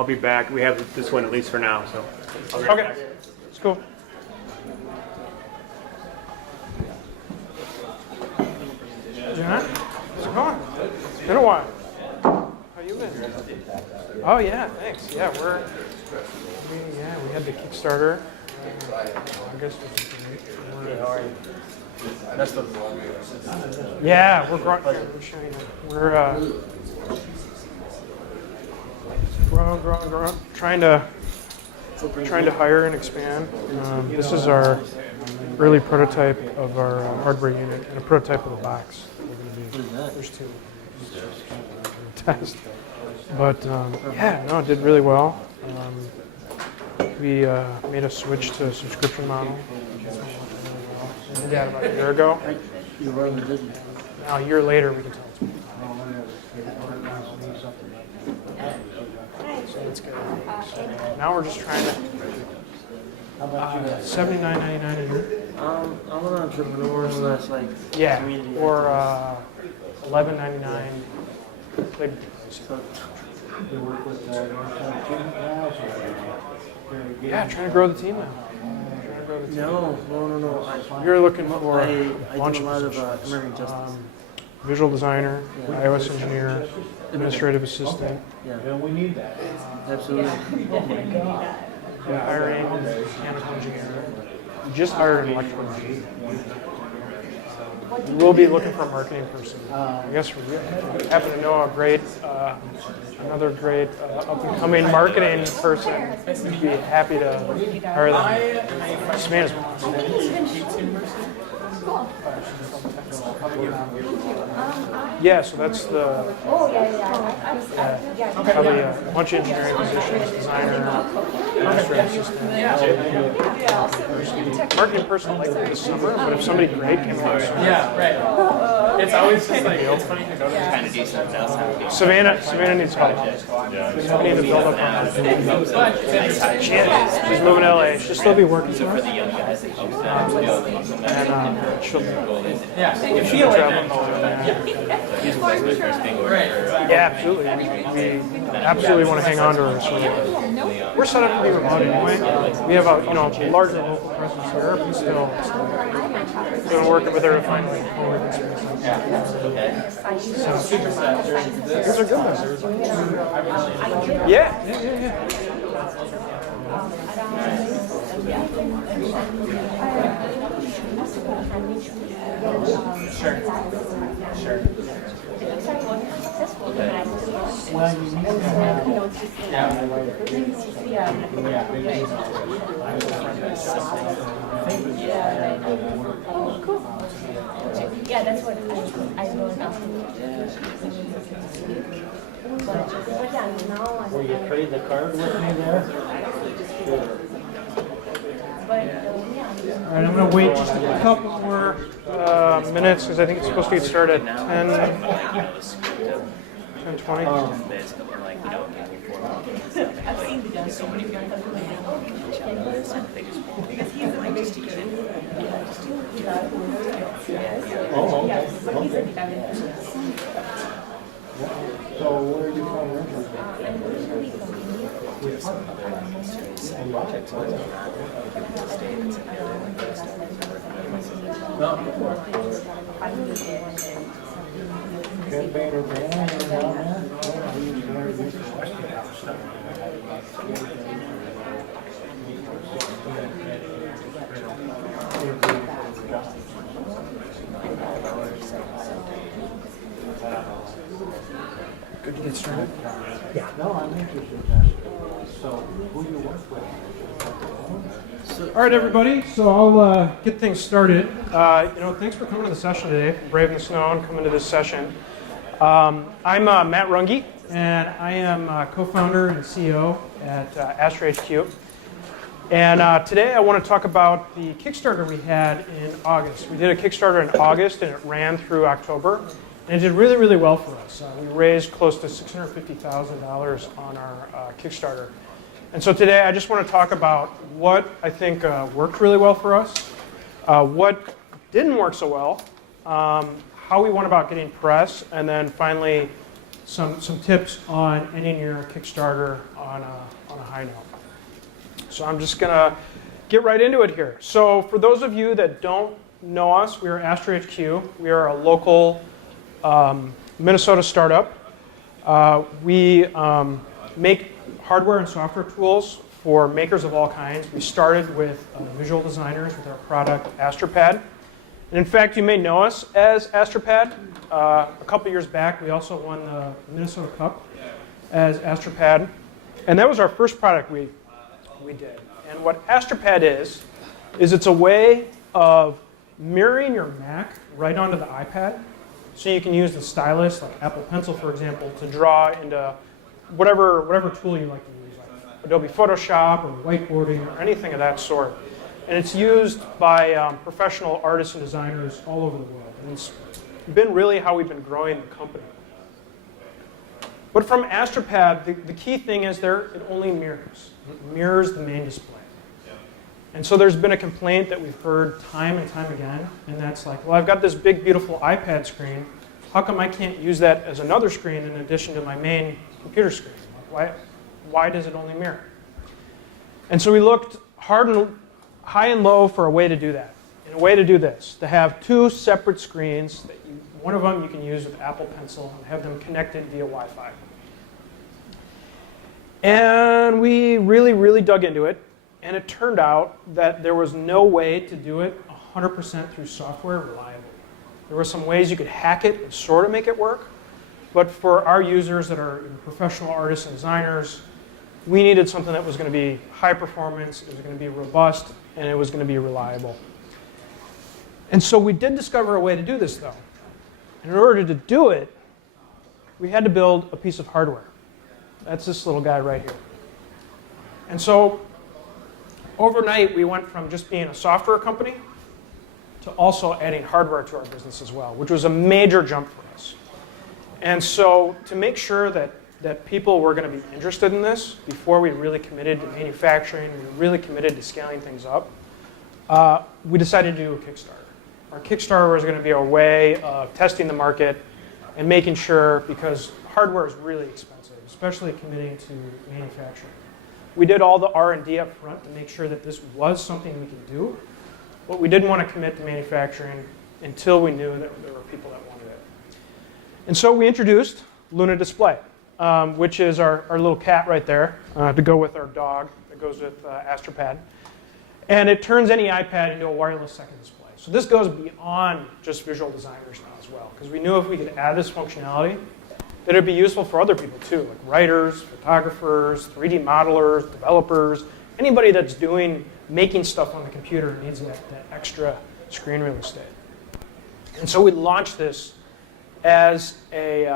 I'll be back. We have this one at least for now, so. I'll be right back. It's cool. John, how's it going? It's been a while. How you been? Oh yeah, thanks. Yeah, we had the Kickstarter. August was great. Yeah, we're growing. We're growing, trying to hire and expand. This is our early prototype of our hardware unit and a prototype of the box. There's two. Test. But yeah, no, it did really well. We made a switch to a subscription model. We did that about a year ago. Now a year later, we can tell it's so it's good. Now we're just trying to. $79.99 a year. I'm an entrepreneur, and that's like community. Or $11.99. Like, yeah, trying to grow the team now. No. You're looking for I a do bunch a lot of positions. American Justice. Visual designer, iOS engineer, administrative assistant. Yeah, we need that. Absolutely. Hiring, mechanical engineer. We just hired an electrical engineer. We'll be looking for a marketing person. I guess we happen to know another great up-and-coming marketing person. We'd be happy to hire them. This man is yeah, so that's the probably a bunch of engineering positions, designer, administrative assistant, marketing person like this summer, but if somebody great came along. Yeah, right. It's always just like, it's funny to go to kind of decent else. Savannah needs help. We need to build up on her. She's moving to LA. She'll still be working for us. And she'll Yeah, she'll travel. Yeah, absolutely. We absolutely want to hang on to her. So we're set up to be remote anyway. We have a larger local presence here, but still been working with her to find like co-working spaces. So these are good ones. Yeah. Sure. Well, you need to Oh, cool. Yeah, that's what I know now. But yeah, now Will you trade the card with me there? But All right, I'm going to wait just a couple more minutes because I think it's supposed to get started at 10:20. I've seen the guy so many people because he's like just but he's a So where are you from originally? I'm originally from Campaign or banner down there? Good to get started. Yeah. No, I'm interested in that. So who do you work with? All right, everybody. So I'll get things started. Thanks for coming to the session today. Braving the snow and coming to this session. I'm Matt Runge, and I am co-founder and CEO at Astra HQ. And today I want to talk about the Kickstarter we had in August. We did a Kickstarter in August, and it ran through October. And it did really, really well for us. We raised close to $650,000 on our Kickstarter. And so today I just want to talk about what I think worked really well for us, what didn't work so well, how we went about getting press, and then finally some tips on ending your Kickstarter on a high note. So I'm just going to get right into it here. So for those of you that don't know us, we are Astro HQ. We are a local Minnesota startup. We make hardware and software tools for makers of all kinds. We started with visual designers with our product AstroPad. And in fact, you may know us as AstroPad. A couple years back, we also won the Minnesota Cup as AstroPad. And that was our first product we did. And what AstroPad is it's a way of mirroring your Mac right onto the iPad. So you can use the stylus, like Apple Pencil, for example, to draw into whatever tool you like to use, like Adobe Photoshop or whiteboarding or anything of that sort. And it's used by professional artists and designers all over the world. And it's been really how we've been growing the company. But from AstroPad, the key thing is it only mirrors. It mirrors the main display. And so there's been a complaint that we've heard time and time again, and that's like, well, I've got this big, beautiful iPad screen. How come I can't use that as another screen in addition to my main computer screen? Why does it only mirror? And so we looked high and low for a way to do that. And a way to do this, to have two separate screens. One of them you can use with Apple Pencil and have them connected via Wi-Fi. And we really, really dug into it. And it turned out that there was no way to do it 100% through software reliably. There were some ways you could hack it and sort of make it work. But for our users that are professional artists and designers, we needed something that was going to be high performance, it was going to be robust, and it was going to be reliable. And so we did discover a way to do this, though. And in order to do it, we had to build a piece of hardware. That's this little guy right here. And so overnight, we went from just being a software company to also adding hardware to our business as well, which was a major jump for us. And so to make sure that people were going to be interested in this before we really committed to manufacturing, we really committed to scaling things up, we decided to do a Kickstarter. Our Kickstarter was going to be a way of testing the market and making sure, because hardware is really expensive, especially committing to manufacturing. We did all the R&D up front to make sure that this was something we could do, but we didn't want to commit to manufacturing until we knew that there were people that wanted it. And so we introduced Luna Display, which is our little cat right there to go with our dog that goes with AstroPad. And it turns any iPad into a wireless second display. So this goes beyond just visual designers now as well, because we knew if we could add this functionality, that it'd be useful for other people too, like writers, photographers, 3D modelers, developers, anybody that's making stuff on the computer needs that extra screen real estate. And so we launched this as a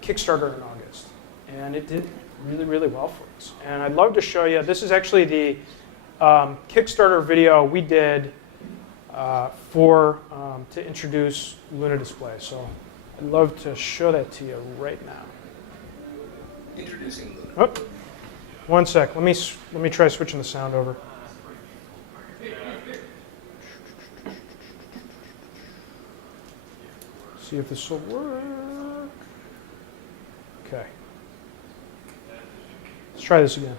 Kickstarter in August, and it did really, really well for us. And I'd love to show you, this is actually the Kickstarter video we did to introduce Luna Display. So I'd love to show that to you right now. Introducing Luna. Oh, one sec. Let me try switching the sound over. See if this will work. Okay. Let's try this again.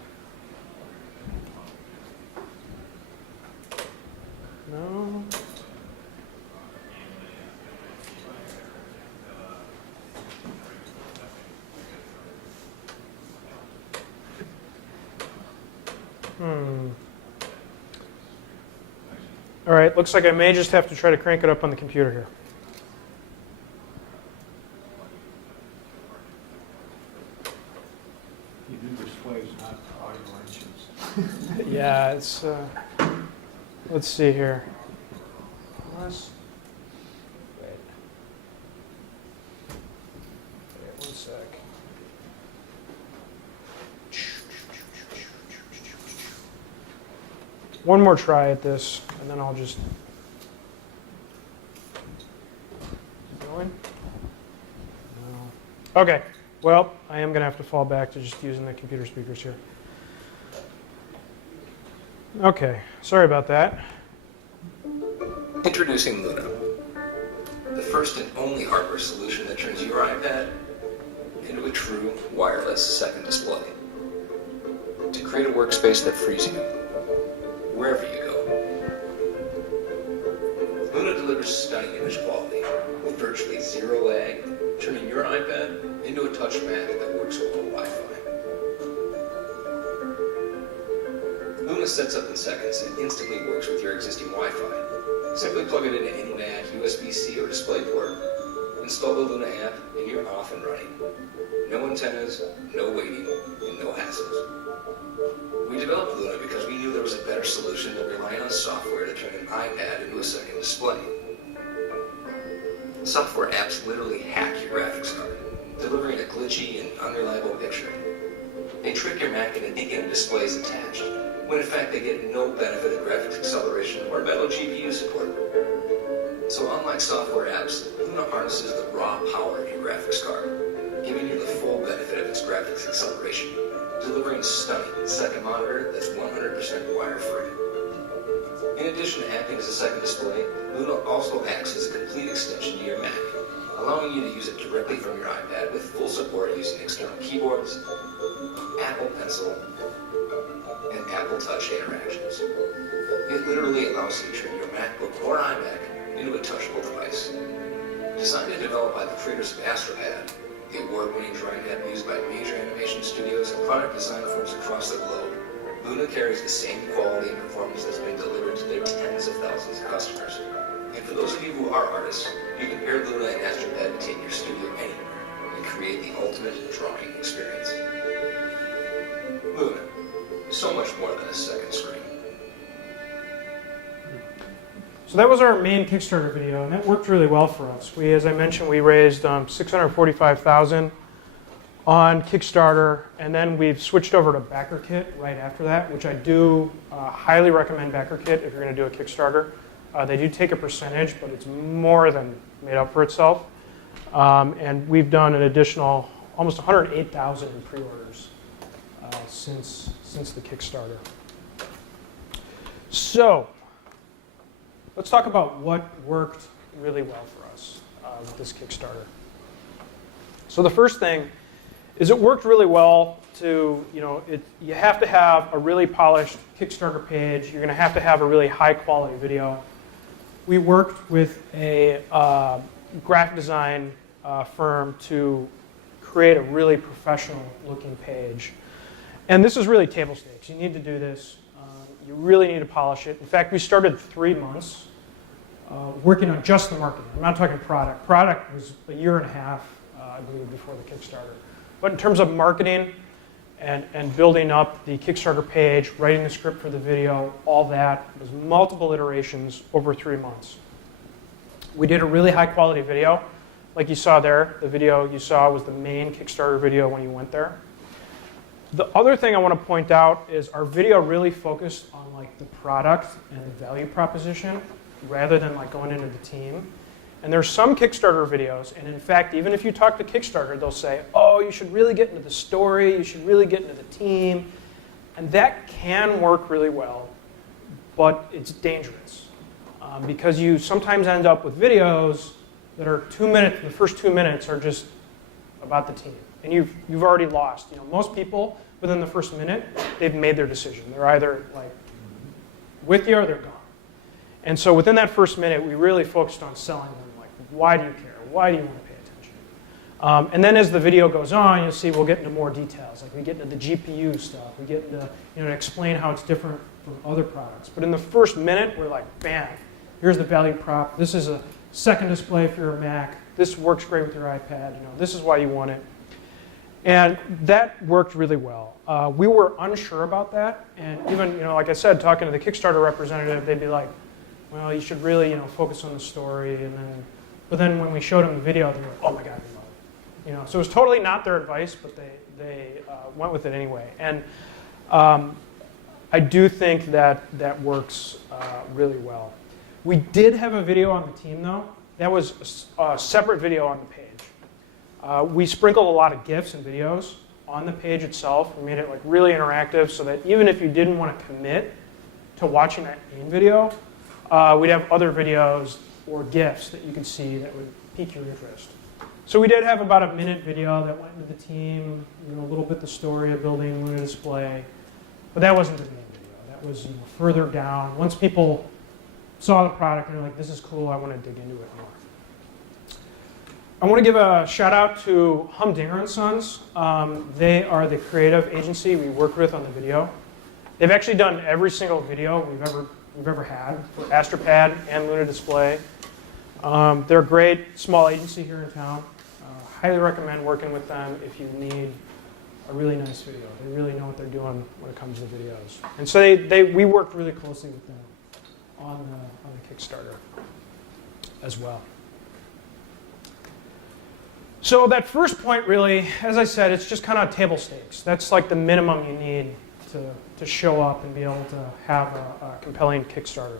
No. All right, looks like I may just have to try to crank it up on the computer here. You do displays, not audio engines. Yeah, it's, let's see here. Wait, one sec. One more try at this, and then I'll just keep going. No. Okay, well, I am going to have to fall back to just using the computer speakers here. Okay, sorry about that. Introducing Luna, the first and only hardware solution that turns your iPad into a true wireless second display. To create a workspace that frees you wherever you go. Luna delivers stunning image quality with virtually zero lag, turning your iPad into a touch Mac that works over Wi-Fi. Luna sets up in seconds and instantly works with your existing Wi-Fi. Simply plug it into any Mac, USB-C, or DisplayPort. Install the Luna app, and you're off and running. No antennas, no waiting, and no hassles. We developed Luna because we knew there was a better solution than relying on software to turn an iPad into a second display. Software apps literally hack your graphics card, delivering a glitchy and unreliable picture. They trick your Mac into thinking a display is attached, when in fact they get no benefit of graphics acceleration or better GPU support. So unlike software apps, Luna harnesses the raw power of your graphics card, giving you the full benefit of its graphics acceleration, delivering a stunning second monitor that's 100% wire-free. In addition to acting as a second display, Luna also acts as a complete extension to your Mac, allowing you to use it directly from your iPad with full support using external keyboards, Apple Pencil, and Apple Touch interactions. It literally allows you to turn your MacBook or iMac into a touchable device. Designed and developed by the creators of Astropad, the award-winning drawing app used by major animation studios and product design firms across the globe, Luna carries the same quality and performance that's been delivered to their tens of thousands of customers. And for those of you who are artists, you can pair Luna and Astropad to take your studio anywhere and create the ultimate drawing experience. Luna, so much more than a second screen. So that was our main Kickstarter video, and that worked really well for us. As I mentioned, we raised $645,000 on Kickstarter, and then we've switched over to BackerKit right after that, which I do highly recommend BackerKit if you're going to do a Kickstarter. They do take a percentage, but it's more than made up for itself. And we've done an additional almost 108,000 in pre-orders since the Kickstarter. So let's talk about what worked really well for us with this Kickstarter. So the first thing is it worked really well to, you have to have a really polished Kickstarter page. You're going to have a really high quality video. We worked with a graphic design firm to create a really professional looking page. And this is really table stakes. You need to do this. You really need to polish it. In fact, we started 3 months working on just the marketing. I'm not talking product. Product was a year and a half, I believe, before the Kickstarter. But in terms of marketing and building up the Kickstarter page, writing the script for the video, all that was multiple iterations over 3 months. We did a really high quality video. Like you saw there, the video you saw was the main Kickstarter video when you went there. The other thing I want to point out is our video really focused on like the product and the value proposition rather than like going into the team. And there's some Kickstarter videos, and in fact, even if you talk to Kickstarter, they'll say, oh, you should really get into the story, you should really get into the team. And that can work really well, but it's dangerous. Because you sometimes end up with videos that are 2 minutes, the first 2 minutes are just about the team. And you've already lost. Most people, within the first minute, they've made their decision. They're either like with you or they're gone. And so within that first minute, we really focused on selling them. Like, why do you care? Why do you want to pay attention? And then as the video goes on, you'll see we'll get into more details. Like we get into the GPU stuff. We get into, to explain how it's different from other products. But in the first minute, we're like, bam, here's the value prop. This is a second display for your Mac. This works great with your iPad. This is why you want it. And that worked really well. We were unsure about that. And even, like I said, talking to the Kickstarter representative, they'd be like, well, you should really, focus on the story. But then when we showed them the video, they were like, oh my God, we love it. So it was totally not their advice, but they went with it anyway. And I do think that works really well. We did have a video on the team, though. That was a separate video on the page. We sprinkled a lot of GIFs and videos on the page itself. We made it like really interactive so that even if you didn't want to commit to watching that main video, we'd have other videos or GIFs that you could see that would pique your interest. So we did have about a minute video that went into the team, a little bit the story of building Luna Display, but that wasn't the main video. That was further down. Once people saw the product and they're like, this is cool, I want to dig into it more. I want to give a shout out to Humdinger & Sons. They are the creative agency we worked with on the video. They've actually done every single video we've ever had for AstroPad and Luna Display. They're a great small agency here in town. Highly recommend working with them if you need a really nice video. They really know what they're doing when it comes to videos. And so we worked really closely with them on the Kickstarter as well. So that first point really, as I said, it's just kind of table stakes. That's like the minimum you need to show up and be able to have a compelling Kickstarter.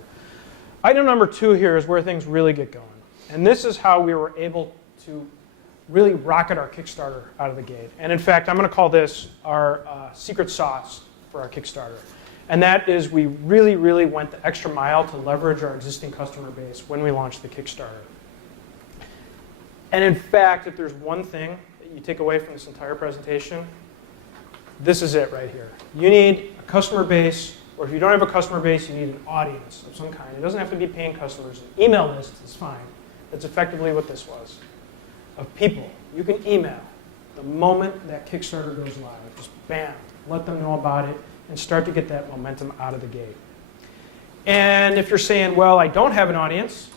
Item number 2 here is where things really get going. And this is how we were able to really rocket our Kickstarter out of the gate. And in fact, I'm going to call this our secret sauce for our Kickstarter. And that is we really, really went the extra mile to leverage our existing customer base when we launched the Kickstarter. And in fact, if there's one thing that you take away from this entire presentation, this is it right here. You need a customer base, or if you don't have a customer base, you need an audience of some kind. It doesn't have to be paying customers. An email list is fine. That's effectively what this was. Of people you can email the moment that Kickstarter goes live. Just bam, let them know about it and start to get that momentum out of the gate. And if you're saying, well, I don't have an audience,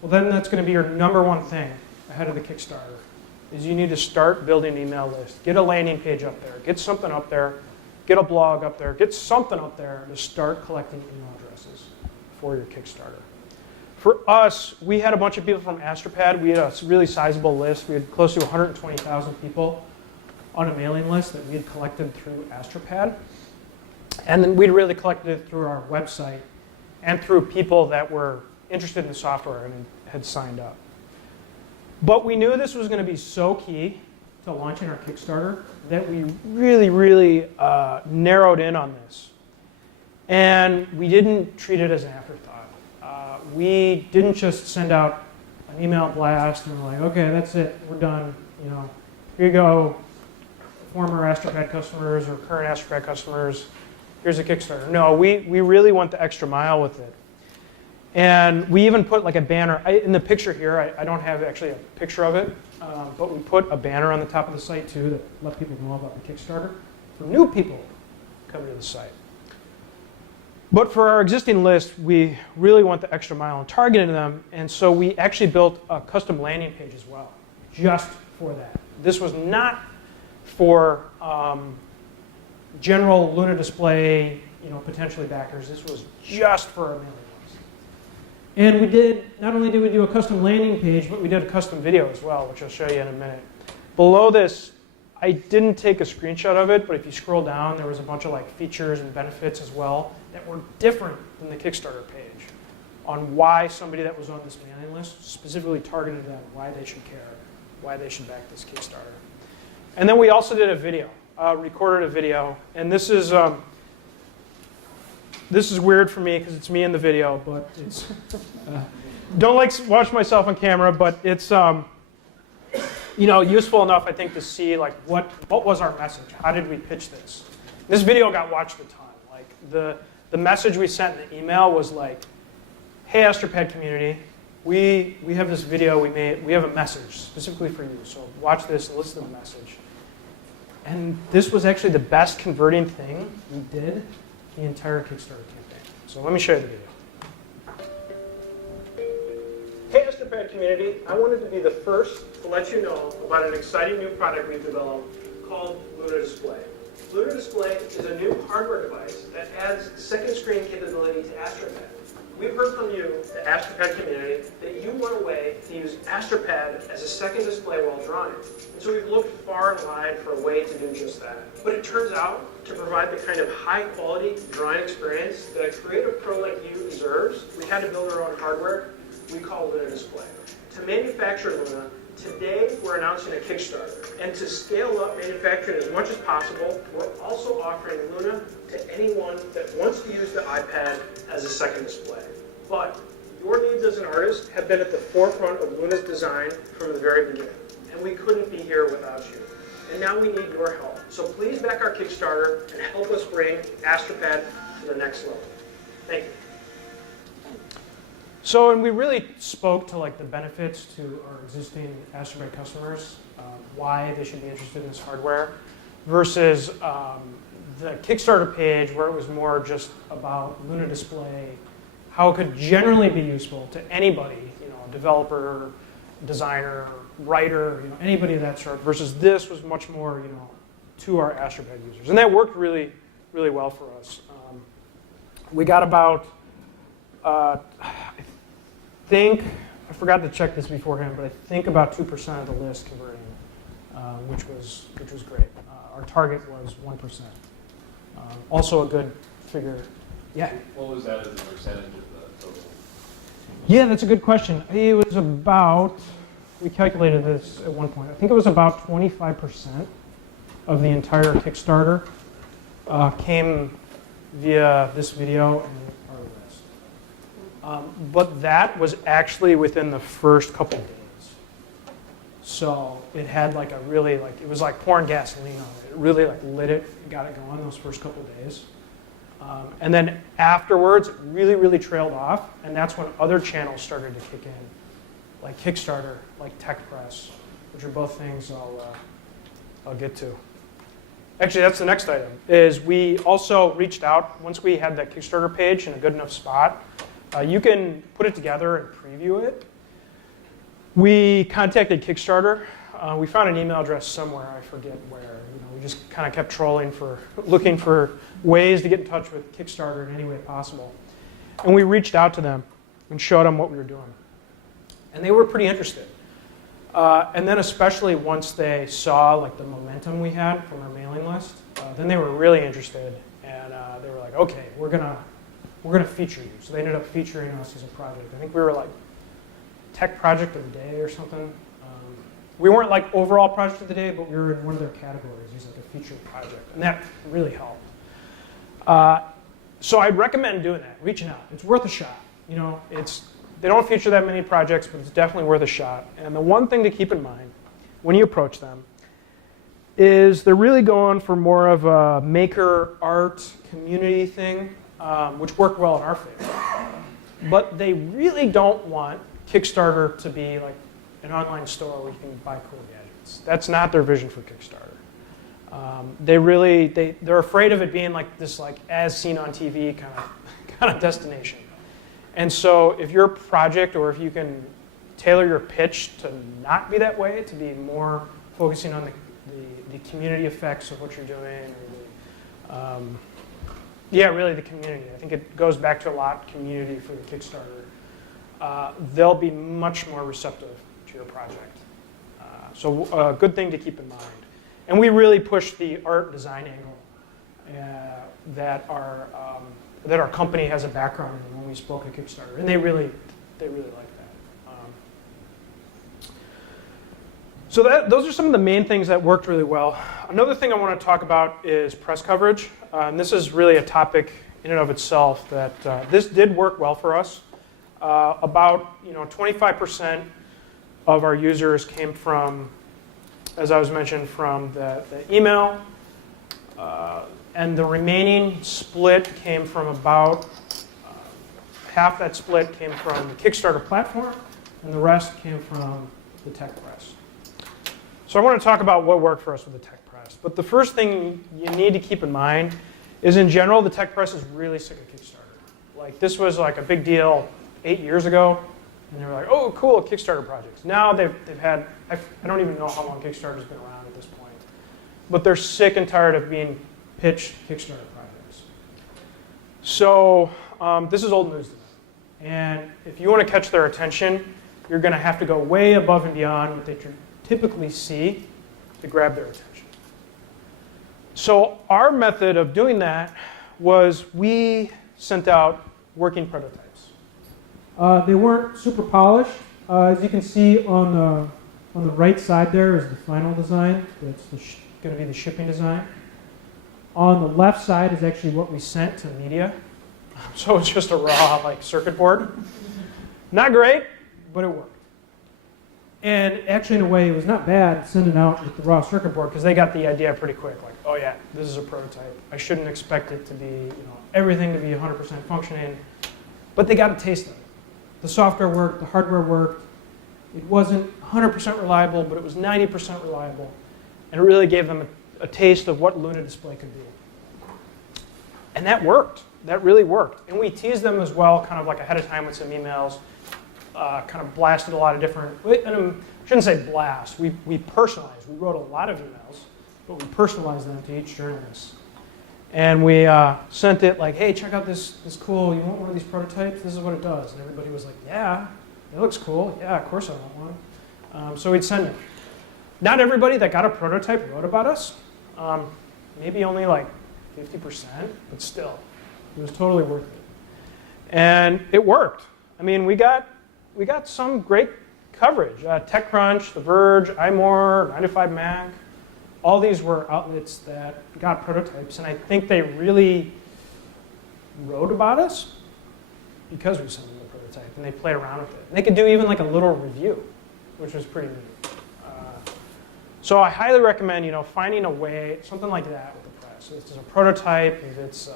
well, then that's going to be your number one thing ahead of the Kickstarter, is you need to start building an email list. Get a landing page up there. Get something up there. Get a blog up there. Get something up there to start collecting email addresses for your Kickstarter. For us, we had a bunch of people from AstroPad. We had a really sizable list. We had close to 120,000 people on a mailing list that we had collected through AstroPad. And then we'd really collected it through our website and through people that were interested in the software and had signed up. But we knew this was going to be so key to launching our Kickstarter that we really, really narrowed in on this. And we didn't treat it as an afterthought. We didn't just send out an email blast and we're like, okay, that's it, we're done. Here you go, former AstroPad customers or current AstroPad customers. Here's a Kickstarter. No, we really went the extra mile with it. And we even put like a banner. In the picture here, I don't have actually a picture of it, but we put a banner on the top of the site too that let people know about the Kickstarter for new people coming to the site. But for our existing list, we really went the extra mile in targeting them, and so we actually built a custom landing page as well, just for that. This was not for general Luna Display, potentially backers. This was just for our mailing list. And we did, not only did we do a custom landing page, but we did a custom video as well, which I'll show you in a minute. Below this, I didn't take a screenshot of it, but if you scroll down, there was a bunch of features and benefits as well that were different than the Kickstarter page on why somebody that was on this mailing list specifically targeted them, why they should care, why they should back this Kickstarter. And then we also did a video, recorded a video, and this is weird for me because it's me in the video, but it's don't watch myself on camera, but it's useful enough, I think, to see what was our message? How did we pitch this? This video got watched a ton. The message we sent in the email was like, hey, AstroPad community, we have this video we made. We have a message specifically for you. So watch this and listen to the message. And this was actually the best converting thing we did the entire Kickstarter campaign. So let me show you the video. Hey, AstroPad community, I wanted to be the first to let you know about an exciting new product we've developed called Luna Display. Luna Display is a new hardware device that adds second screen capability to AstroPad. We've heard from you, the AstroPad community, that you want a way to use AstroPad as a second display while drawing. And so we've looked far and wide for a way to do just that. But it turns out, to provide the kind of high-quality drawing experience that a creative pro like you deserves, we had to build our own hardware we call Luna Display. To manufacture Luna, today we're announcing a Kickstarter. And to scale up manufacturing as much as possible, we're also offering Luna to anyone that wants to use the iPad as a second display. But your needs as an artist have been at the forefront of Luna's design from the very beginning. and we couldn't be here without you. And now we need your help. So please back our Kickstarter and help us bring Astropad to the next level. Thank you. So, and we really spoke to like the benefits to our existing Astropad customers, why they should be interested in this hardware, versus the Kickstarter page where it was more just about Luna Display, how it could generally be useful to anybody, developer, designer, writer, anybody of that sort, versus this was much more, to our Astropad users. And that worked really, really well for us. We got about, I forgot to check this beforehand, but I think about 2% of the list converting, which was great. Our target was 1%. Also a good figure. Yeah? What was that as a percentage of the total? Yeah, that's a good question. It was about, we calculated this at one point, I think it was about 25% of the entire Kickstarter came via this video and our list. But that was actually within the first couple of days. So it had like a really, it was like pouring gasoline on it. It really lit it, got it going those first couple of days. And then afterwards, it really, really trailed off. And that's when other channels started to kick in, like Kickstarter, like Tech Press, which are both things I'll get to. Actually, that's the next item, is we also reached out, once we had that Kickstarter page in a good enough spot, you can put it together and preview it. We contacted Kickstarter. We found an email address somewhere, I forget where. We just kind of kept trolling looking for ways to get in touch with Kickstarter in any way possible. And we reached out to them and showed them what we were doing. And they were pretty interested. And then especially once they saw the momentum we had from our mailing list, then they were really interested. And they were like, okay, we're gonna feature you. So they ended up featuring us as a project. I think we were Tech Project of the Day or something. We weren't overall project of the day, but we were in one of their categories as a featured project, and that really helped. So I'd recommend doing that, reaching out. It's worth a shot. They don't feature that many projects, but it's definitely worth a shot. And the one thing to keep in mind when you approach them is they're really going for more of a maker art community thing, which worked well in our favor. But they really don't want Kickstarter to be an online store where you can buy cool gadgets. That's not their vision for Kickstarter. They're afraid of it being this as seen on TV kind of destination. And so if your project, or if you can tailor your pitch to not be that way, to be more focusing on the community effects of what you're doing, or really the community. I think it goes back to a lot community for the Kickstarter. They'll be much more receptive to your project. So a good thing to keep in mind. And we really push the art design angle that our company has a background in when we spoke at Kickstarter, and they really like that. So those are some of the main things that worked really well. Another thing I want to talk about is press coverage, and this is really a topic in and of itself that this did work well for us. About 25% of our users came from, as I was mentioned, from the email. And the remaining split came from about half that split came from the Kickstarter platform, and the rest came from the Tech Press. So I want to talk about what worked for us with the Tech Press. But the first thing you need to keep in mind is, in general, the Tech Press is really sick of Kickstarter. This was a big deal 8 years ago, and they were like, oh, cool, Kickstarter projects. Now they've had, I don't even know how long Kickstarter's been around at this point, but they're sick and tired of being pitched Kickstarter projects. So this is old news to them. And if you want to catch their attention, you're going to have to go way above and beyond what they typically see to grab their attention. So our method of doing that was we sent out working prototypes. They weren't super polished. As you can see on the right side there is the final design. That's going to be the shipping design. On the left side is actually what we sent to media. So it's just a raw circuit board. Not great, but it worked. And actually, in a way, it was not bad sending out with the raw circuit board because they got the idea pretty quick. Like, oh yeah, this is a prototype. I shouldn't expect it to be, everything to be 100% functioning. But they got a taste of it. The software worked, the hardware worked. It wasn't 100% reliable, but it was 90% reliable. And it really gave them a taste of what Luna Display could be. And that worked. That really worked. And we teased them as well, kind of like ahead of time with some emails. Kind of blasted a lot of different, and I shouldn't say blast, we personalized. We wrote a lot of emails, but we personalized them to each journalist. And we sent it like, hey, check out this cool, you want one of these prototypes? This is what it does. And everybody was like, yeah, it looks cool. Yeah, of course I want one. So we'd send it. Not everybody that got a prototype wrote about us. Maybe only like 50%, but still, it was totally worth it. And it worked. I mean, we got some great coverage. TechCrunch, The Verge, iMore, 9to5Mac. All these were outlets that got prototypes, and I think they really wrote about us because we sent them the prototype, and they played around with it. And they could do even like a little review, which was pretty neat. So I highly recommend, finding a way, something like that with the press. If it's a prototype, if it's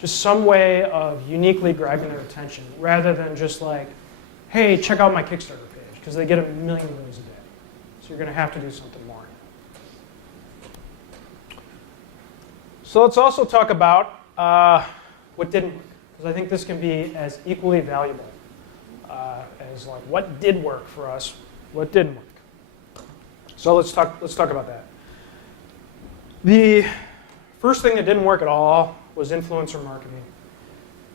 just some way of uniquely grabbing their attention, rather than just like, hey, check out my Kickstarter page, because they get 1 million of those a day. So you're going to have to do something more. So let's also talk about what didn't work, because I think this can be as equally valuable as like what did work for us, what didn't work. So let's talk about that. The first thing that didn't work at all was influencer marketing.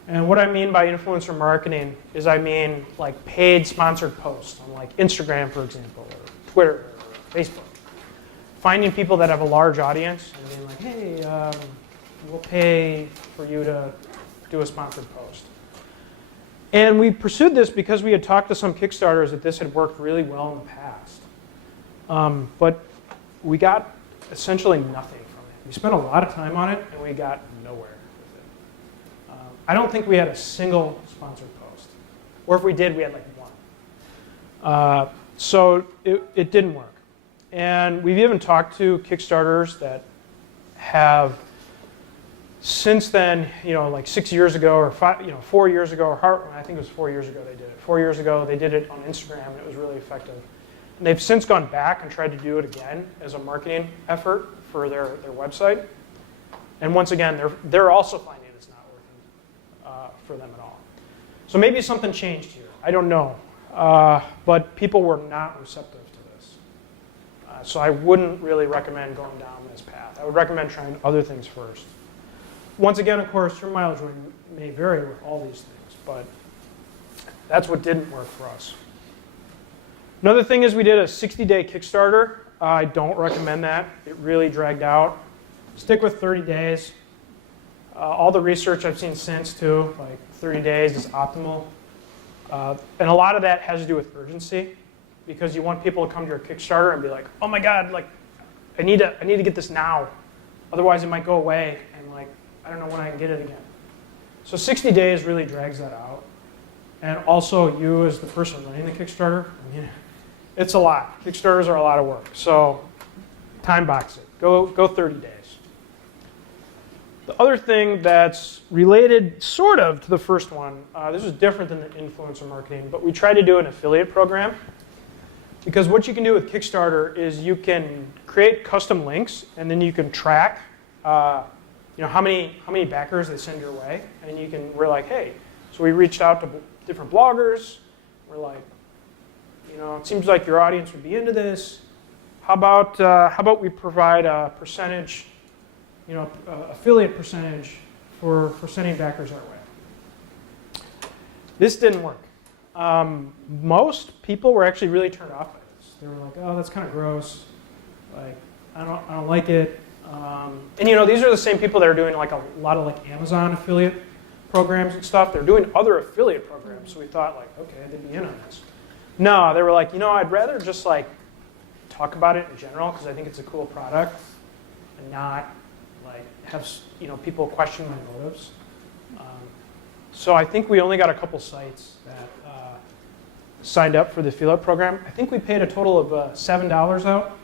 And what I mean by influencer marketing is I mean like paid sponsored posts on like Instagram, for example, or Twitter, or Facebook. Finding people that have a large audience and being like, hey, we'll pay for you to do a sponsored post. And we pursued this because we had talked to some Kickstarters that this had worked really well in the past. But we got essentially nothing from it. We spent a lot of time on it, and we got nowhere with it. I don't think we had a single sponsored post. Or if we did, we had like one. So it didn't work. And we've even talked to Kickstarters that have since then, like 6 years ago or 4 years ago, or I think it was 4 years ago they did it. 4 years ago they did it on Instagram, and it was really effective. And they've since gone back and tried to do it again as a marketing effort for their website. And once again, they're also finding it's not working for them at all. So maybe something changed here. I don't know. But people were not receptive to this. So I wouldn't really recommend going down this path. I would recommend trying other things first. Once again, of course, your mileage may vary with all these things, but that's what didn't work for us. Another thing is we did a 60-day Kickstarter. I don't recommend that. It really dragged out. Stick with 30 days. All the research I've seen since, too, like 30 days is optimal. And a lot of that has to do with urgency, because you want people to come to your Kickstarter and be like, oh my God, like, I need to get this now. Otherwise, it might go away, and like, I don't know when I can get it again. So 60 days really drags that out. And also, you as the person running the Kickstarter, I mean, it's a lot. Kickstarters are a lot of work. So time box it. Go 30 days. The other thing that's related sort of to the first one, this is different than the influencer marketing, but we tried to do an affiliate program. Because what you can do with Kickstarter is you can create custom links, and then you can track how many backers they send your way. And we're like, hey, so we reached out to different bloggers. We're like, it seems like your audience would be into this. How about we provide a percentage, affiliate percentage for sending backers our way. This didn't work. Most people were actually really turned off by this. They were like, oh, that's kind of gross. Like, I don't like it. And these are the same people that are doing like a lot of like Amazon affiliate programs and stuff. They're doing other affiliate programs. So we thought like, okay, they'd be in on this. No, they were like, I'd rather just like talk about it in general because I think it's a cool product, and not like have people question my motives. So I think we only got a couple sites signed up for the affiliate program. I think we paid a total of $7 out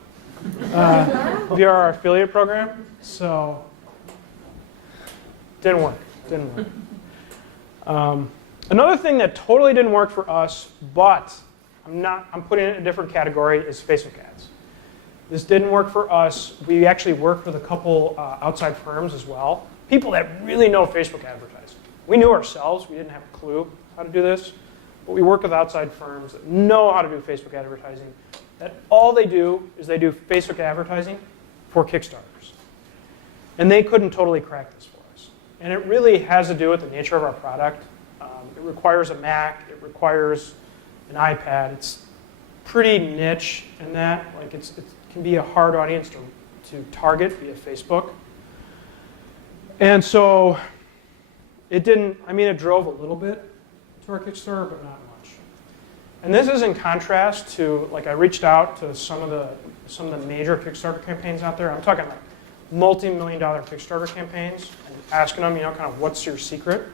via our affiliate program. So didn't work. Another thing that totally didn't work for us, but I'm putting it in a different category, is Facebook ads. This didn't work for us. We actually worked with a couple outside firms as well, people that really know Facebook advertising. We knew ourselves. We didn't have a clue how to do this. But we work with outside firms that know how to do Facebook advertising, that all they do is they do Facebook advertising for Kickstarters. And they couldn't totally crack this for us. And it really has to do with the nature of our product. It requires a Mac. It requires an iPad. It's pretty niche in that. Like it can be a hard audience to target via Facebook. And so it didn't, it drove a little bit to our Kickstarter, but not much. And this is in contrast to, like, I reached out to some of the major Kickstarter campaigns out there. I'm talking like multi-million-dollar Kickstarter campaigns, and asking them, kind of, what's your secret?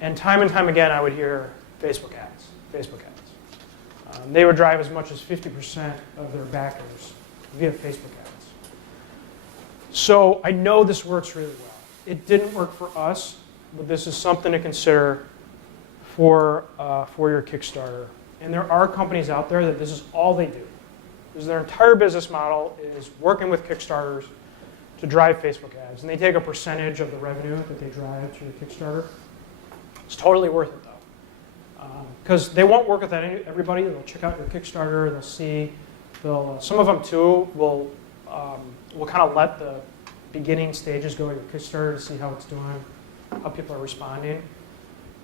And time again, I would hear Facebook ads. They would drive as much as 50% of their backers via Facebook ads. So I know this works really well. It didn't work for us, but this is something to consider for your Kickstarter. And there are companies out there that this is all they do. Their entire business model is working with Kickstarters to drive Facebook ads. And they take a percentage of the revenue that they drive through the Kickstarter. It's totally worth it, though. Because they won't work with everybody. They'll check out your Kickstarter. They'll see. Some of them, too, will kind of let the beginning stages go to your Kickstarter to see how it's doing, how people are responding.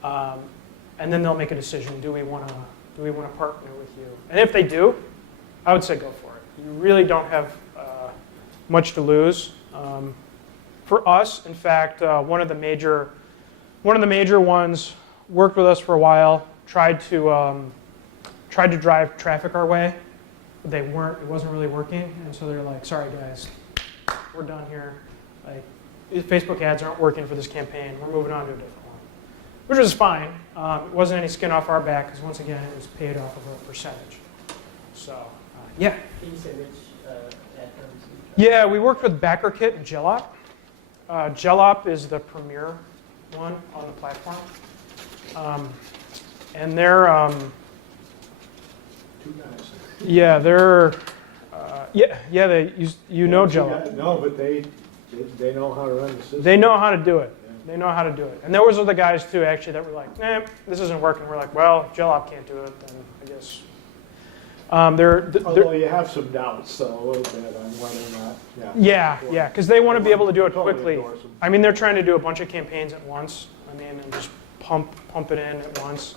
And then they'll make a decision, do we want to partner with you? And if they do, I would say go for it. You really don't have much to lose. For us, in fact, one of the major ones worked with us for a while, tried to drive traffic our way, but it wasn't really working, and so they're like, sorry guys, we're done here. Like, Facebook ads aren't working for this campaign. We're moving on to a different one, which was fine. It wasn't any skin off our back, because once again, it was paid off of a percentage. So, yeah. Can you say which ad firms? Yeah, we worked with BackerKit and Gelop. Gelop is the premier one on the platform. And they're, Two guys. yeah, they're, you know Gelop. No, but they know how to run the system. They know how to do it. Yeah. They know how to do it. And there was other guys, too, actually, that were like, nah, this isn't working. We're like, well, if Gelop can't do it, then I guess. Although you have some doubts, though, a little bit on whether or not. Yeah, because they want to be able to do it Totally quickly. endorse them. I mean, they're trying to do a bunch of campaigns at once. And just pump it in at once.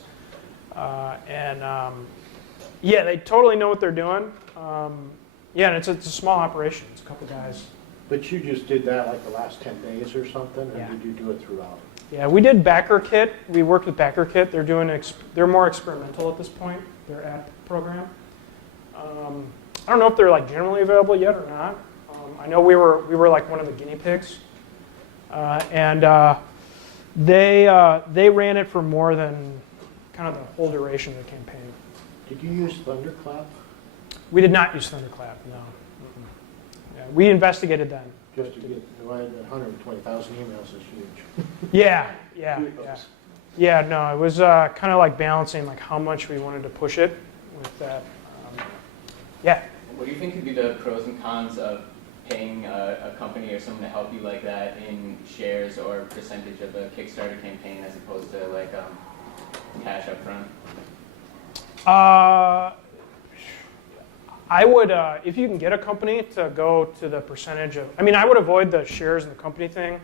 They totally know what they're doing. And it's a small operation. It's a couple guys. But you just did that like the last 10 days or something, or Yeah. did you do it throughout? Yeah, we did BackerKit. We worked with BackerKit. They're more experimental at this point, their ad program. I don't know if they're like generally available yet or not. I know we were like one of the guinea pigs. They ran it for more than kind of the whole duration of the campaign. Did you use Thunderclap? We did not use Thunderclap, no. Yeah, we investigated them. Just to get 120,000 emails is huge. Yeah. No, it was kind of like balancing like how much we wanted to push it with that. What do you think could be the pros and cons of paying a company or someone to help you like that in shares or percentage of the Kickstarter campaign as opposed to like cash up front? I would, if you can get a company to go to the percentage of, I would avoid the shares in the company thing,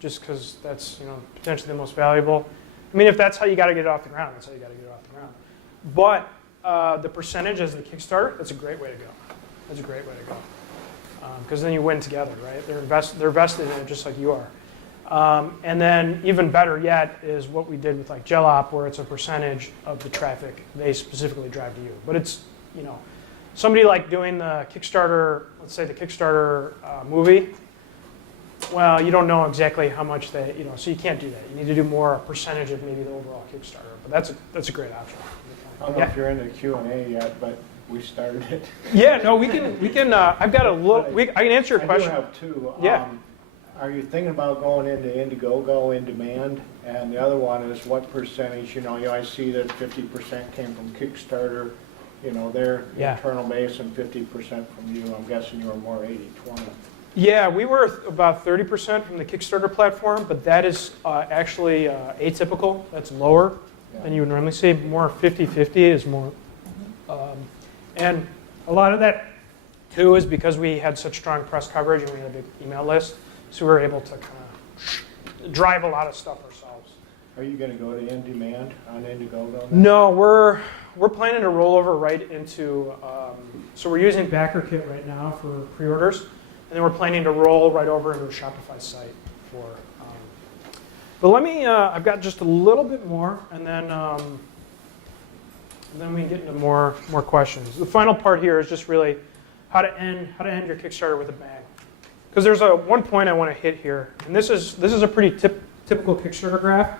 just because that's potentially the most valuable. If that's how you got to get it off the ground, that's how you got to get it off the ground. But the percentage as the Kickstarter, that's a great way to go. That's a great way to go. Because then you win together, right? They're vested in it just like you are. And then even better yet is what we did with like Gelop, where it's a percentage of the traffic they specifically drive to you. But it's, somebody like doing the Kickstarter, let's say the Kickstarter movie, well, you don't know exactly how much so you can't do that. You need to do more a percentage of maybe the overall Kickstarter. But that's a great option. I don't know if you're in the Q&A yet, but we started it. Yeah, no, we can. I've got a little. I can answer your question. I do have two. Yeah. Are you thinking about going into Indiegogo in demand? And the other one is what percentage, I see that 50% came from Kickstarter, their Yeah. internal base, and 50% from you. I'm guessing you were more 80-20. Yeah, we were about 30% from the Kickstarter platform, but that is actually atypical. That's lower than you would normally see. More 50-50 is more. And a lot of that, too, is because we had such strong press coverage and we had a big email list, so we were able to kind of drive a lot of stuff ourselves. Are you going to go to in demand on Indiegogo? No, we're planning to roll over right into, so we're using BackerKit right now for pre-orders, and then we're planning to roll right over into a Shopify site for, but let me, I've got just a little bit more, and then we can get into more questions. The final part here is just really how to end your Kickstarter with a bang. Because there's one point I want to hit here, and this is a pretty typical Kickstarter graph.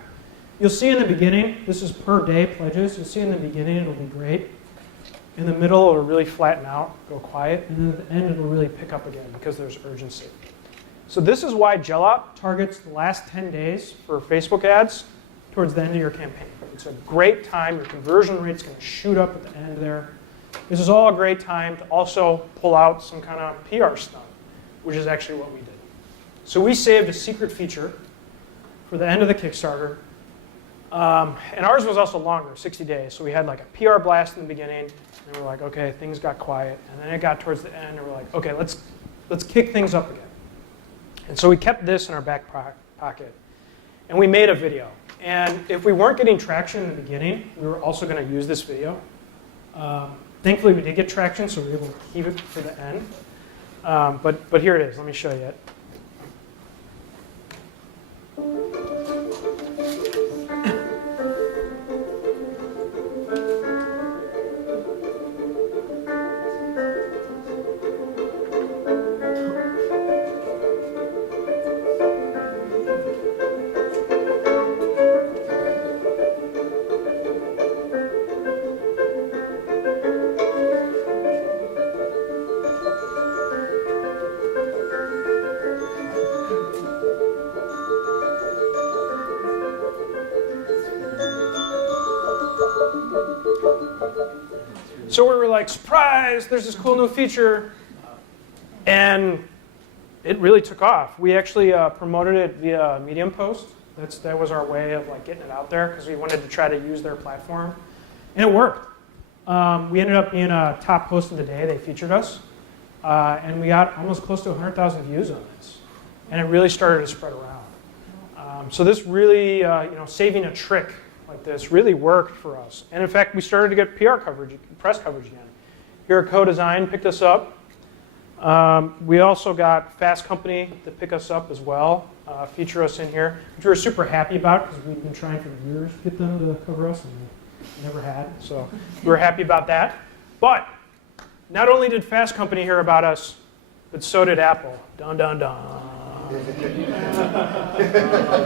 You'll see in the beginning, this is per day pledges. You'll see in the beginning it'll be great. In the middle it'll really flatten out, go quiet, and then at the end it'll really pick up again because there's urgency. So this is why Gelop targets the last 10 days for Facebook ads towards the end of your campaign. It's a great time. Your conversion rate's going to shoot up at the end there. This is all a great time to also pull out some kind of PR stunt, which is actually what we did. So we saved a secret feature for the end of the Kickstarter. And ours was also longer, 60 days. So we had like a PR blast in the beginning, and we're like, okay, things got quiet. And then it got towards the end, and we're like, okay, let's kick things up again. And so we kept this in our back pocket, and we made a video. And if we weren't getting traction in the beginning, we were also going to use this video. Thankfully, we did get traction, so we were able to keep it for the end. But here it is. Let me show you it. So we were like, surprise, there's this cool new feature. And it really took off. We actually promoted it via Medium post. That was our way of like getting it out there because we wanted to try to use their platform. And it worked. We ended up being a top post of the day. They featured us. And we got almost close to 100,000 views on this. And it really started to spread around. So this really, saving a trick like this really worked for us. And in fact, we started to get PR coverage, press coverage again. Here at Co-Design picked us up. We also got Fast Company to pick us up as well, feature us in here, which we were super happy about because we've been trying for years to get them to cover us, and we never had. So we were happy about that. But not only did Fast Company hear about us, but so did Apple. Dun, dun, dun.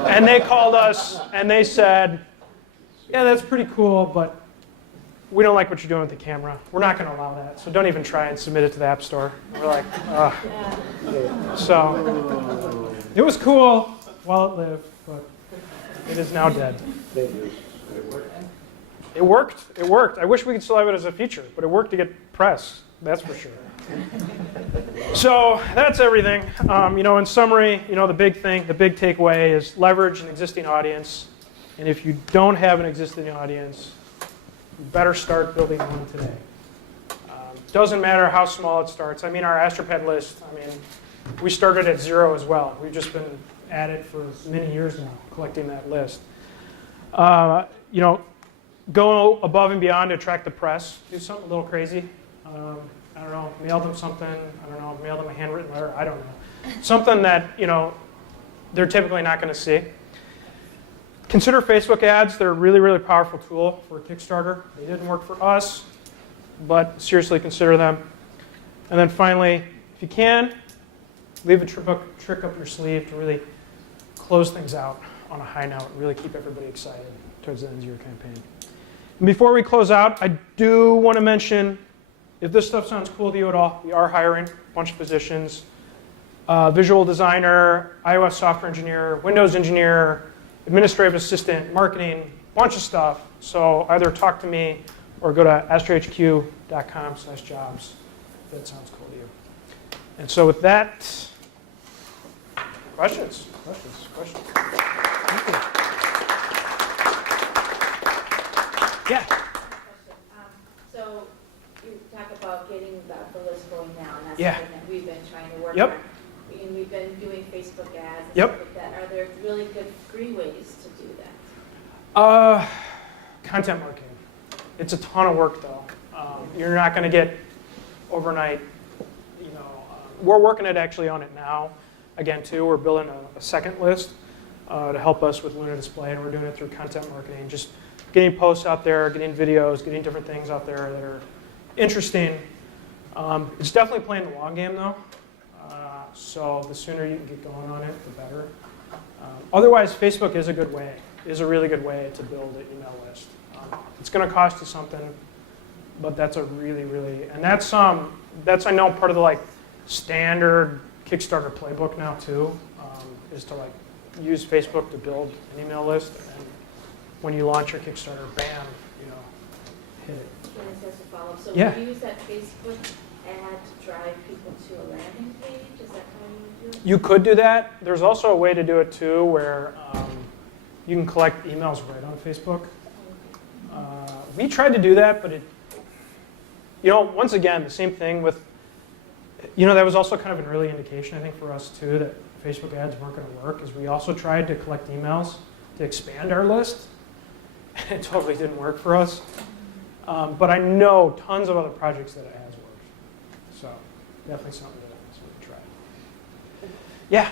And they called us and they said, yeah, that's pretty cool, but we don't like what you're doing with the camera. We're not going to allow that, so don't even try and submit it to the App Store. And we're like, ugh. So it was cool while it lived, but it is now dead. It worked. I wish we could still have it as a feature, but it worked to get press, that's for sure. So that's everything. In summary, the big thing, the big takeaway is leverage an existing audience. And if you don't have an existing audience, you better start building one today. Doesn't matter how small it starts. Our Astropad list, we started at 0 as well. We've just been at it for many years now, collecting that list. Go above and beyond to attract the press. Do something a little crazy. I don't know, mail them something. I don't know, mail them a handwritten letter. I don't know. Something that, they're typically not going to see. Consider Facebook ads. They're a really, really powerful tool for Kickstarter. They didn't work for us, but seriously consider them. And then finally, if you can, leave a trick up your sleeve to really close things out on a high note and really keep everybody excited towards the end of your campaign. And before we close out, I do want to mention, if this stuff sounds cool to you at all, we are hiring a bunch of positions. Visual designer, iOS software engineer, Windows engineer, administrative assistant, marketing, bunch of stuff. So either talk to me or go to astrahq.com/jobs if that sounds cool to you. And so with that, questions? Thank you. Yeah. So you talk about getting the list going now, and that's Yeah. something that we've been trying to work Yep. on. And we've been doing Facebook ads and Yep. stuff like that. Are there really good free ways to do that? Content marketing. It's a ton of work though. You're not going to get overnight, we're working actually on it now. Again too, we're building a second list to help us with Luna Display, and we're doing it through content marketing. Just getting posts out there, getting videos, getting different things out there that are interesting. It's definitely playing the long game though. So the sooner you can get going on it, the better. Otherwise, Facebook is a really good way to build an email list. It's going to cost you something, but that's a really, and that's I know part of the standard Kickstarter playbook now too, is to use Facebook to build an email list, and when you launch your Kickstarter, bam, hit it. Can I just follow up? So Yeah. we use that Facebook ad to drive people to a landing page? Is that how you do it? You could do that. There's also a way to do it too, where you can collect emails right on Facebook. We tried to do that, but once again, the same thing with, that was also kind of an early indication, I think, for us too, that Facebook ads weren't going to work, is we also tried to collect emails to expand our list, and it totally didn't work for us. But I know tons of other projects that it has worked. So definitely something to try. Yeah.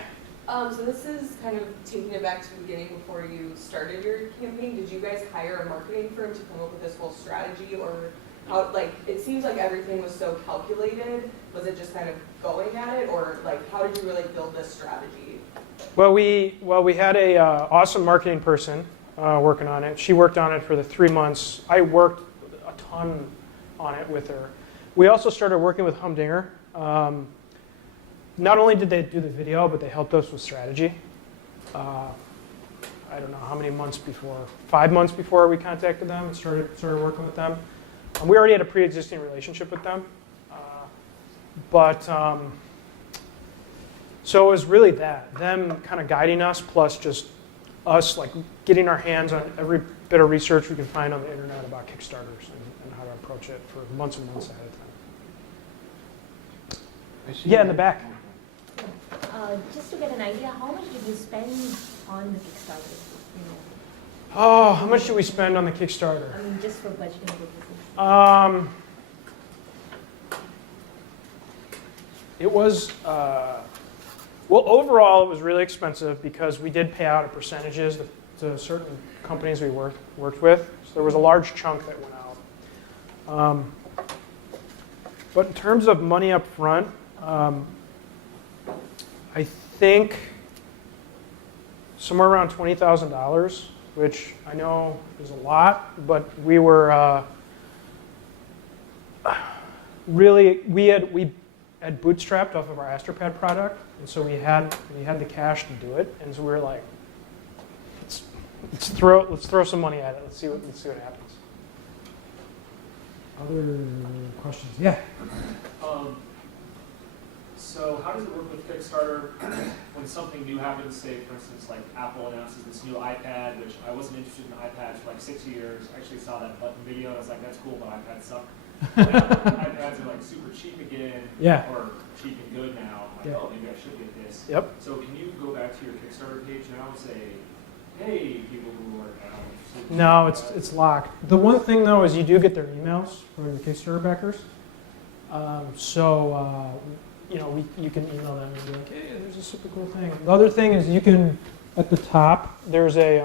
So this is kind of taking it back to the beginning before you started your campaign. Did you guys hire a marketing firm to come up with this whole strategy, or how? It seems like everything was so calculated. Was it just kind of going at it, or how did you really build this strategy? Well, we had a awesome marketing person working on it. She worked on it for the 3 months. I worked a ton on it with her. We also started working with Humdinger. Not only did they do the video, but they helped us with strategy. I don't know how many months before, 5 months before we contacted them and started working with them. We already had a pre-existing relationship with them. So it was really them kind of guiding us, plus just us getting our hands on every bit of research we can find on the internet about Kickstarters and how to approach it for months and months ahead of time. Yeah, in the back. Just to get an idea, how much did you spend on the Kickstarter? Oh, how much did we spend on the Kickstarter? I mean, just for budgeting purposes. It was, overall it was really expensive because we did pay out percentages to certain companies we worked with. So there was a large chunk that went out. But in terms of money up front, I think somewhere around $20,000, which I know is a lot, but we were we had bootstrapped off of our AstroPad product, and so we had the cash to do it, and so we were like, let's throw some money at it. Let's see what happens. Other questions? Yeah. So how does it work with Kickstarter when something new happens? Say, for instance, Apple announces this new iPad, which I wasn't interested in iPads for 6 years. I actually saw that button video, and I was like, that's cool, but iPads suck. iPads are super cheap again, or cheap and good now. Oh, maybe I should get this. Yep. So can you go back to your Kickstarter page now and say, hey, people who are now interested? No, it's locked. The one thing though is you do get their emails from your Kickstarter backers. You can email them and be like, hey, there's a super cool thing. The other thing is you can, at the top, there's a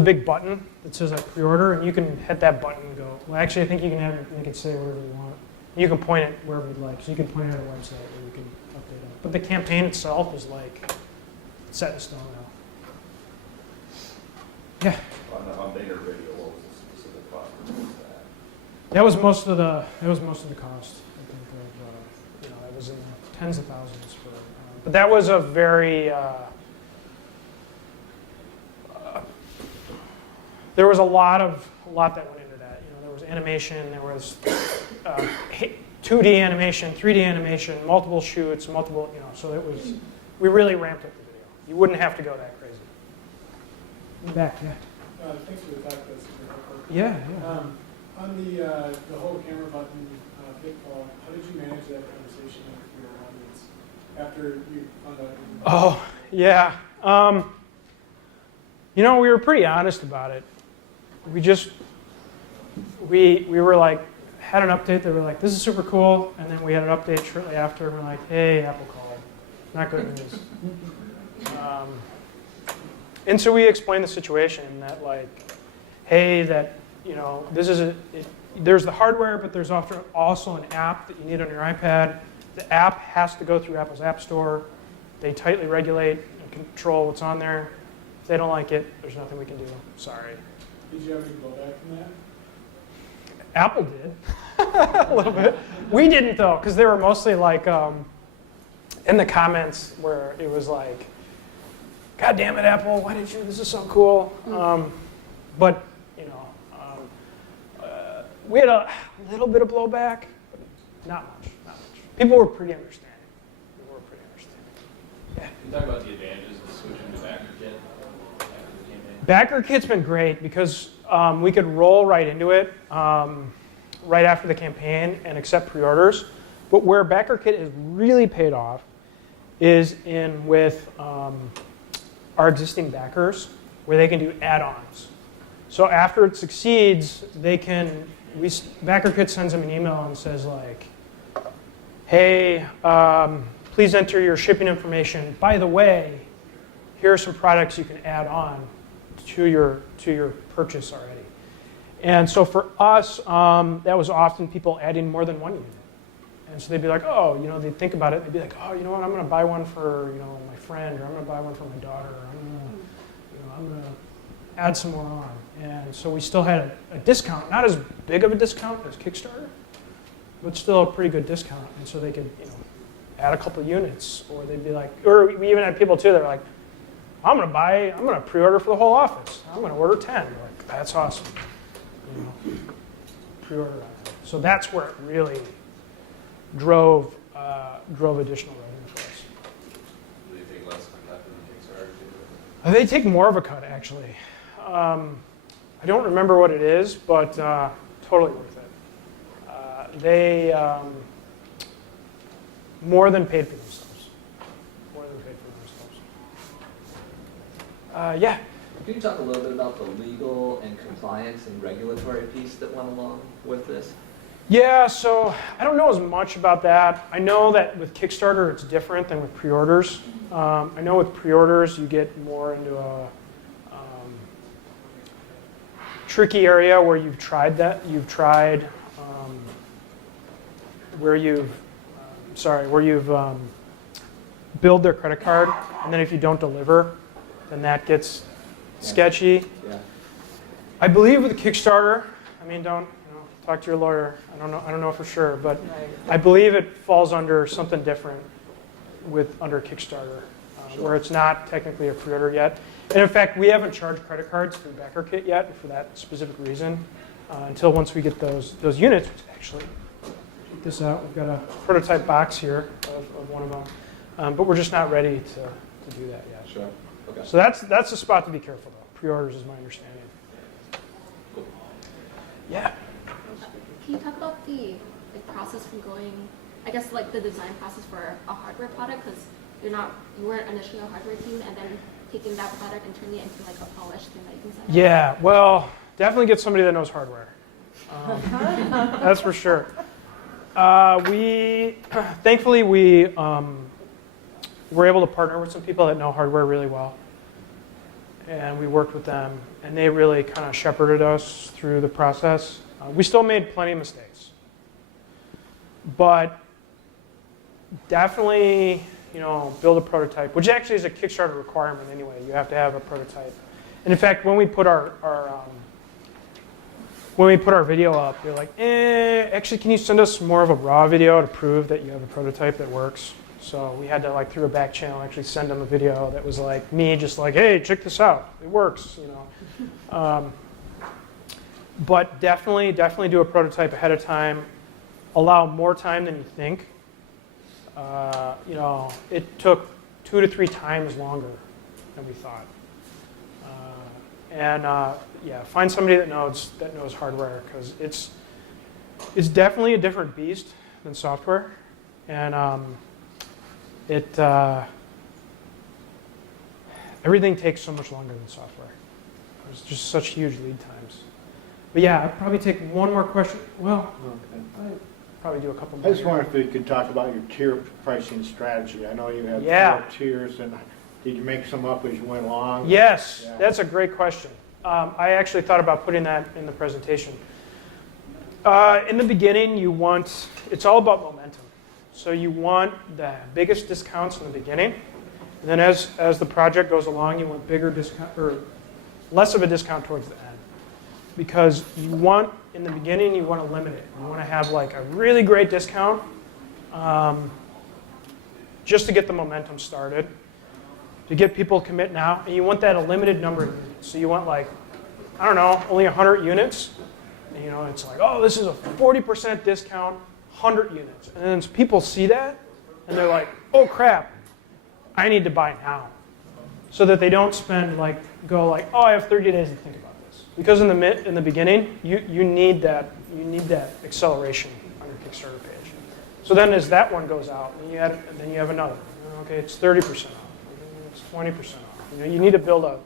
big button that says pre-order, and you can hit that button and go, well, actually, I think you can make it say whatever you want. You can point it wherever you'd like. So you can point it at a website where you can update it. But the campaign itself is set in stone now. Yeah. On the Humdinger video, what was That was most of the cost. I think of that was in tens of thousands for. But that was a very. There was a lot that went into that. There was animation, there was 2D animation, 3D animation, multiple shoots, so it was. We really ramped up the video. You wouldn't have to go that crazy. Back, yeah. Thanks for the talk. That's super helpful. Yeah. On the whole camera button pitfall, how did you manage that conversation with your audience after you found out? Oh, yeah. We were pretty honest about it. We were like, had an update. They were like, this is super cool. And then we had an update shortly after. And we're like, hey, Apple called. Not good news. And so we explained the situation that like, hey, that, this is there's the hardware, but there's also an app that you need on your iPad. The app has to go through Apple's App Store. They tightly regulate and control what's on there. If they don't like it, there's nothing we can do. Sorry. Did you have any blowback from that? Apple did. A little bit. We didn't, though, because they were mostly like in the comments where it was like, God damn it, Apple, why did you? This is so cool. But, we had a little bit of blowback, but not much. People were pretty understanding. Yeah. Can you talk about the advantages of switching to BackerKit after the campaign? BackerKit's been great because we could roll right into it right after the campaign and accept pre-orders. But where BackerKit has really paid off is with our existing backers, where they can do add-ons. So after it succeeds, BackerKit sends them an email and says like, hey, please enter your shipping information. By the way, here are some products you can add on to your purchase already. And so for us, that was often people adding more than one unit. And so they'd be like, oh, they'd think about it. They'd be like, oh, you know what? I'm going to buy one for my friend, or I'm going to buy one for my daughter. Or I'm going to add some more on. And so we still had a discount, not as big of a discount as Kickstarter, but still a pretty good discount. And so they could, add a couple units, or they'd be like, or we even had people too that were like, I'm going to pre-order for the whole office. I'm going to order 10. We're like, that's awesome. Pre-order on that. So that's where it really drove additional revenue for us. Do they take less of a cut than Kickstarter? They take more of a cut, actually. I don't remember what it is, but totally worth it. They more than paid for themselves. Yeah. Can you talk a little bit about the legal and compliance and regulatory piece that went along with this? Yeah, so I don't know as much about that. I know that with Kickstarter it's different than with pre-orders. I know with pre-orders you get more into a tricky area where where you've billed their credit card, and then if you don't deliver, then that gets sketchy. Yeah. I believe with Kickstarter, don't talk to your lawyer. I don't know for sure, but I believe it falls under something different under Kickstarter, where it's not technically a pre-order yet. And in fact, we haven't charged credit cards through BackerKit yet for that specific reason until once we get those units. Which actually, check this out. We've got a prototype box here of one of them, but we're just not ready to do that yet. Sure. Okay. So that's a spot to be careful though. Pre-orders is my understanding. Cool. Yeah. Can you talk about the process from going, I guess like the design process for a hardware product, because you weren't initially a hardware team, and then taking that product and turning it into like a polished thing that you can sell? Yeah, well, definitely get somebody that knows hardware. That's for sure. Thankfully, we were able to partner with some people that know hardware really well. And we worked with them, and they really kind of shepherded us through the process. We still made plenty of mistakes. But definitely, build a prototype, which actually is a Kickstarter requirement anyway. You have to have a prototype. And in fact, when we put our when we put our video up, they're like, actually, can you send us more of a raw video to prove that you have a prototype that works? So we had to, like, through a back channel, actually send them a video that was like me, just like, hey, check this out, it works, you know. But definitely do a prototype ahead of time. Allow more time than you think. You know, it took 2 to 3 times longer than we thought. Yeah, find somebody that knows hardware, because it's definitely a different beast than software, and everything takes so much longer than software. There's just such huge lead times. But yeah, I'd probably take one more question. Well, I'd probably do a couple more. I just wonder if you could talk about your tier pricing strategy. I know you have 4 tiers, and did you make some up as you went along? Yes, Yeah. that's a great question. I actually thought about putting that in the presentation. In the beginning, it's all about momentum. So you want the biggest discounts in the beginning, and then as the project goes along, you want bigger discount, or less of a discount towards the end. Because in the beginning, you want to limit it. You want to have like a really great discount just to get the momentum started, to get people to commit now. And you want that a limited number of units. So you want, like, I don't know, only 100 units. And, you know, it's like, oh, this is a 40% discount, 100 units. And then people see that, and they're like, oh, crap, I need to buy now. So that they don't go like, oh, I have 30 days to think about this. Because in the beginning, you need that acceleration on your Kickstarter page. So then as that one goes out, and then you have another. Okay, it's 30% off. It's 20% off. You know, you need to build a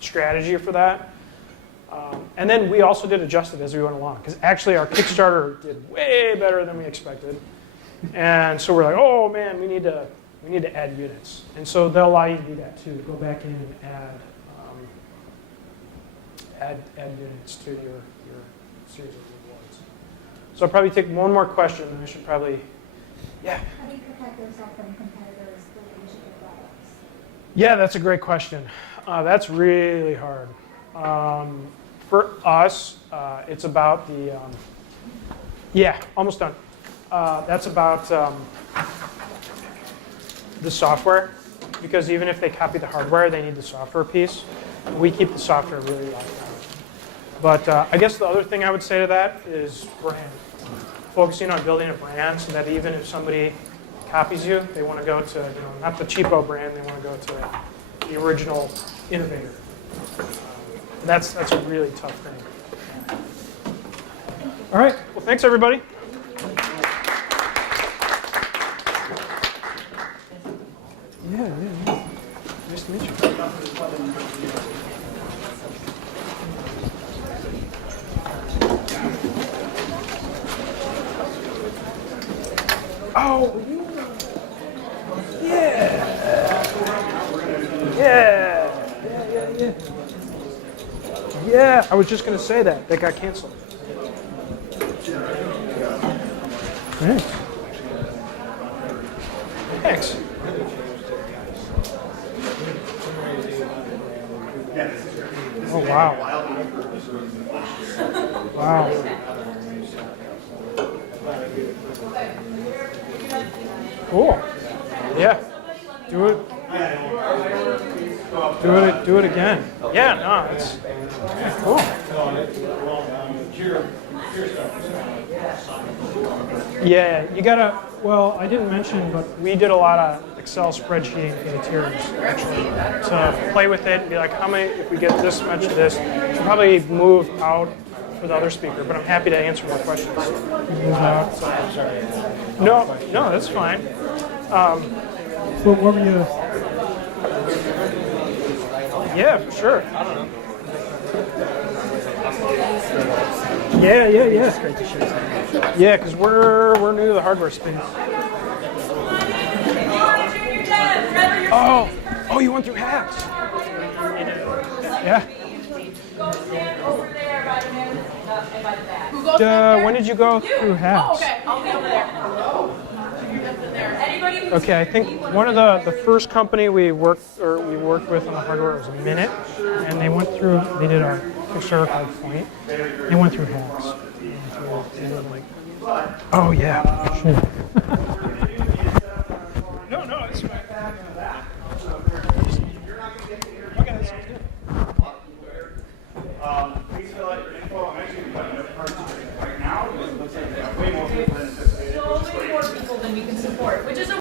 strategy for that. And then we also did adjust it as we went along, because actually our Kickstarter did way better than we expected. And so we're like, oh man, we need to add units. And so they'll allow you to do that too. Go back in and add units to your series of rewards. So I'll probably take one more question, and I should probably, yeah. How do you protect yourself from competitors using your products? Yeah, that's a great question. That's really hard. For us, it's about the, yeah, almost done. That's about the software, because even if they copy the hardware, they need the software piece. We keep the software really locked down. But I guess the other thing I would say to that is brand. Focusing on building a brand so that even if somebody copies you, they want to go to, you know, not the cheapo brand, they want to go to the original innovator. That's a really tough thing. All right, well, thanks everybody. Yeah. Nice to meet you. Oh, yeah. I was just going to say that. That got canceled. Thanks. Oh, wow. Wow. Cool. Yeah. Do it again. Yeah, no, it's cool. Yeah, you gotta, well, I didn't mention, but we did a lot of Excel spreadsheeting for the tiers, actually, to play with it and be like, how many, if we get this much of this, we'll probably move out for the other speaker, but I'm happy to answer more questions. Move out. No, that's fine. What were you? Yeah, for sure. I don't know. Yeah. It's great to share. Yeah, because we're new to the hardware space. Oh, you went through hacks. Yeah. When did you go through hacks? Okay, I'll be over there. Okay, I think one of the first company we worked with on the hardware was Minute, and they did a Kickstarter card point. They went through hacks. Oh yeah, sure. No, no, it's fine. Okay, that sounds good. Please fill out your info. I'm actually putting up cards right now. It looks like we have way more people than anticipated. So only more people than we can support, which is